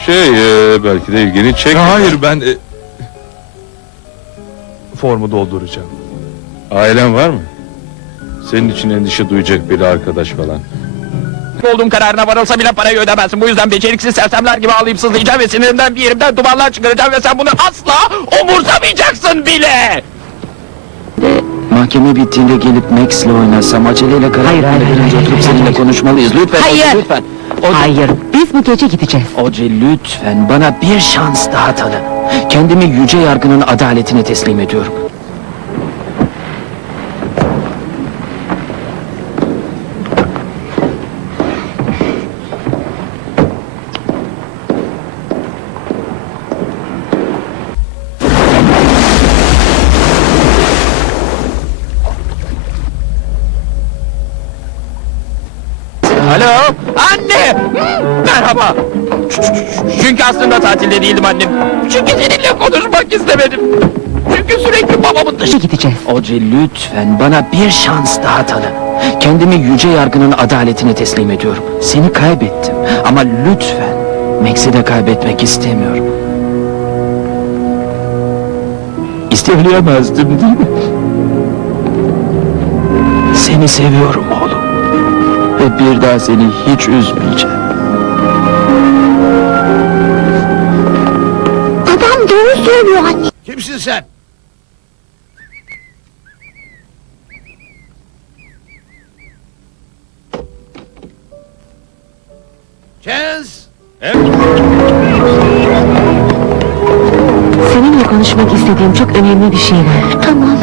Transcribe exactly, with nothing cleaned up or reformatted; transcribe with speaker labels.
Speaker 1: şey, e, belki de ilgini çek.
Speaker 2: Hayır, ben... e, formu dolduracağım.
Speaker 1: Ailen var mı? Senin için endişe duyacak bir arkadaş falan.
Speaker 3: Olduğum kararına varılsa bile parayı ödemezsin. Bu yüzden beceriksiz sersemler gibi ağlayıp sızlayacağım ve sinirimden bir yerimden dumanlar çıkaracağım ve sen bunu asla umursamayacaksın bile!
Speaker 4: Mahkeme bittiğinde gelip Max'le oynasam, aceleyle karar
Speaker 5: Hayır, hayır,
Speaker 4: vermeden önce
Speaker 5: hayır,
Speaker 4: oturup
Speaker 5: hayır,
Speaker 4: seninle
Speaker 5: hayır.
Speaker 4: konuşmalıyız. Lütfen,
Speaker 5: Hayır.
Speaker 4: Oce, lütfen. Oce,
Speaker 5: Hayır, biz bu gece gideceğiz.
Speaker 4: Oce, lütfen bana bir şans daha tanı. Kendimi yüce yargının adaletine teslim ediyorum.
Speaker 3: Alo, anne! Hmm, Merhaba! Ç- ç- Çünkü aslında tatilde değildim annem. Çünkü seninle konuşmak istemedim. Çünkü sürekli babamın dışı...
Speaker 5: Gece gideceğiz.
Speaker 4: Oce, lütfen bana bir şans daha tanı. Kendimi yüce yargının adaletine teslim ediyorum. Seni kaybettim ama lütfen Max'i de kaybetmek istemiyorum. İsteyemezdim değil mi? Seni seviyorum oğlum. Ve bir daha seni hiç üzmeyeceğim.
Speaker 5: Babam doğru söylüyor anne.
Speaker 6: Kimsin sen? Chance!
Speaker 5: Seninle konuşmak istediğim çok önemli bir şey var. Tamam.